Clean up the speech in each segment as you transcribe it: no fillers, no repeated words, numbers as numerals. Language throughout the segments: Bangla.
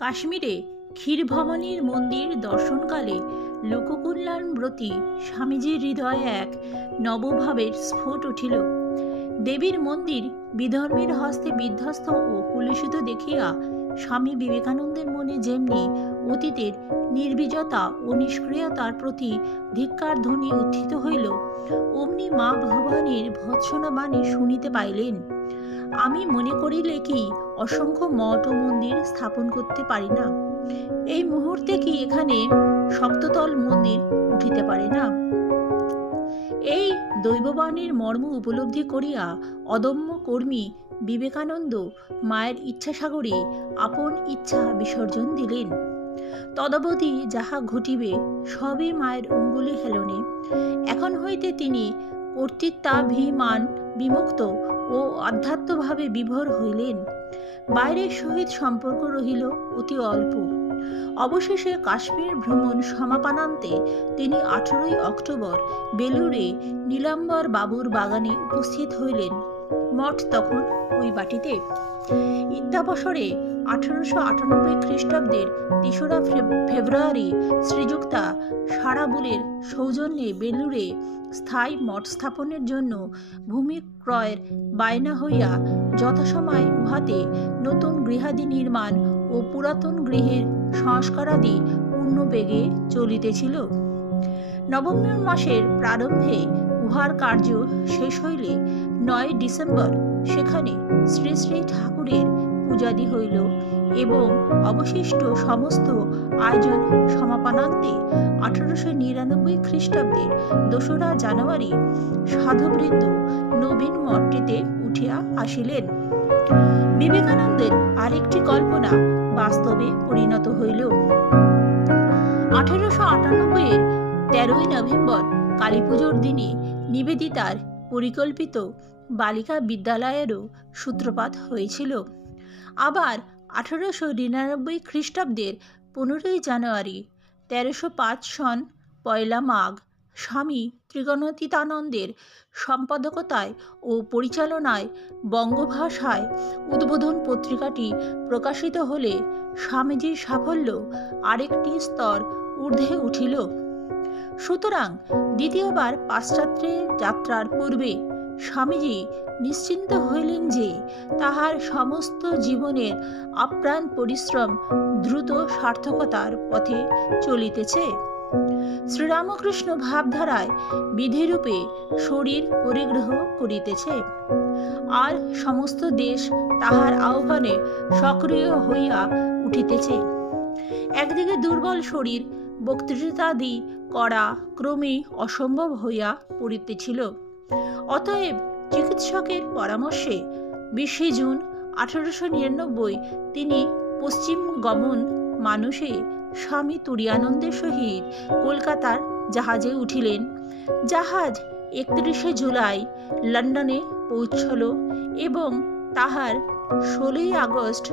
কাশ্মীরে ক্ষীরভবানীর মন্দির দর্শনকালে লোককল্যাণব্রতী স্বামীজির হৃদয়ে এক নবভাবের স্ফুট উঠিল। দেবীর মন্দির বিধর্মীর হস্তে বিধ্বস্ত ও কুলুষিত দেখিয়া স্বামী বিবেকানন্দের মনে যেমনি অতীতের নির্বীজতা ও নিষ্ক্রিয়তার প্রতি ধিক্কার ধ্বনি উত্থিত হইল, অমনি মা ভবানীর ভৎসনা বাণী শুনিতে পাইলেন। আমি মনে করিলে কি অসংখ্য মঠ ও মন্দির স্থাপন করতে পারি না? এই মুহূর্তে কি এখানে সপ্ততল মন্দির উঠিতে পারে না? এই দৈববাণীর মর্ম উপলব্ধি করিয়া অদম্য কর্মী বিবেকানন্দ মায়ের ইচ্ছাসাগরে আপন ইচ্ছা বিসর্জন দিলেন। তদবধি যাহা ঘটিবে সবই মায়ের অঙ্গুলি হেলনে। এখন হইতে তিনি কর্তৃত্বাভিমান বিমুক্ত ও আধ্যাত্মভাবে বিভোর হইলেন। বাইরের সহিত সম্পর্ক রহিল অতি অল্প। অবশেষে কাশ্মীর ভ্রমণ সমাপনান্তে তিনি 18ই অক্টোবর বেলুড়ে নীলাম্বর বাবুর বাগানে উপস্থিত হইলেন। মঠ তখন ওই বাটিতে। ইত্যাবসরে 1898 খ্রিস্টাব্দের 3রা ফেব্রুয়ারি শ্রীযুক্তা সারাবুলের সৌজন্যে বেলুড়ে স্থায়ী মঠ স্থাপনের জন্য ভূমি ক্রয়ের বায়না হইয়া যথাসময় উহাতে নতুন গৃহাদি নির্মাণ ও পুরাতন গৃহের সংস্কারাদি পূর্ণবেগে চলিতেছিল। নভেম্বর মাসের প্রারম্ভে উহার কার্য শেষ হইলে 9 ডিসেম্বর সেখানে শ্রী শ্রী ঠাকুরের পূজাদি হইল এবং অবশিষ্ট সমস্ত আয়োজন সমাপনান্তে 1899 খ্রিস্টাব্দের 2রা জানুয়ারি সাধুবৃন্দ নবীন মঠটিতে উঠিয়া আসিলেন। বিবেকানন্দের আরেকটি কল্পনা বাস্তবে পরিণত হইল। 1898 13ই নভেম্বর কালীপুজোর দিনে নিবেদিতার পরিকল্পিত বালিকা বিদ্যালয়েরও সূত্রপাত হয়েছিল। আবার 1899 খ্রিস্টাব্দের 15ই জানুয়ারি 1305 সন 1 মাঘ স্বামী ত্রিগণাতীতানন্দের সম্পাদকতায় ও পরিচালনায় বঙ্গভাষায় উদ্বোধন পত্রিকাটি প্রকাশিত হলে স্বামীজির সাফল্য আরেকটি স্তর ঊর্ধ্বে উঠিল। সুতরাং দ্বিতীয়বার পাশ্চাত্যে যাত্রার পূর্বে স্বামীজি নিশ্চিন্ত হইলেন যে তাহার সমস্ত জীবনের আপ্রাণ পরিশ্রম দ্রুত সার্থকতার পথে চলিতেছে। শ্রীরামকৃষ্ণ ভাবধারায় বিধিরূপে শরীর পরিগ্রহ করিতেছে, আর সমস্ত দেশ তাহার আহ্বানে সক্রিয় হইয়া উঠিতেছে। একদিকে দুর্বল শরীর বক্তৃতাদি করা ক্রমেই অসম্ভব হইয়া পড়িতেছিল। অতএব চিকিৎসকের পরামর্শে 20 জুন 1899 তিনি পশ্চিম গমন মানুষে স্বামী তুরীয়ানন্দের সহিত কলকাতার জাহাজে উঠিলেন। জাহাজ 31 জুলাই লন্ডনে পৌঁছল এবং তাহার 16 আগস্ট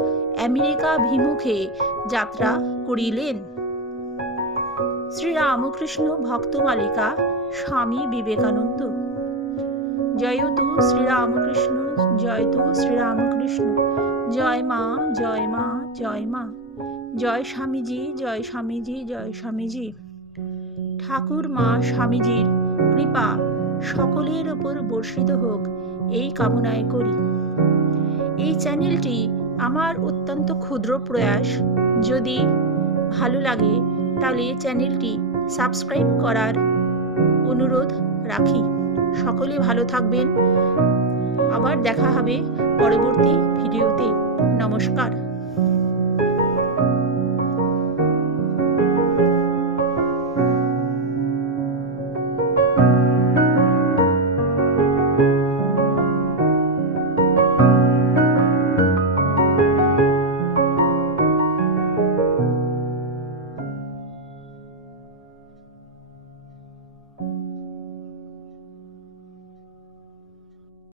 আমেরিকাভিমুখে যাত্রা করিলেন। শ্রীরামকৃষ্ণ ভক্তমালিকা স্বামী বিবেকানন্দ। জয়তু শ্রীরামকৃষ্ণ, জয়তু শ্রীরামকৃষ্ণ, জয় মা, জয় মা, জয় মা, জয় স্বামীজি, জয় স্বামীজি, জয় স্বামীজি। ঠাকুর মা স্বামীজির কৃপা সকলের ওপর বর্ষিত হোক এই কামনায় করি। এই চ্যানেলটি আমার অত্যন্ত ক্ষুদ্র প্রয়াস। যদি ভালো লাগে তাহলে চ্যানেলটি সাবস্ক্রাইব করার অনুরোধ রাখি। সকলে ভালো থাকবেন। আবার দেখা হবে পরবর্তী ভিডিওতে। নমস্কার।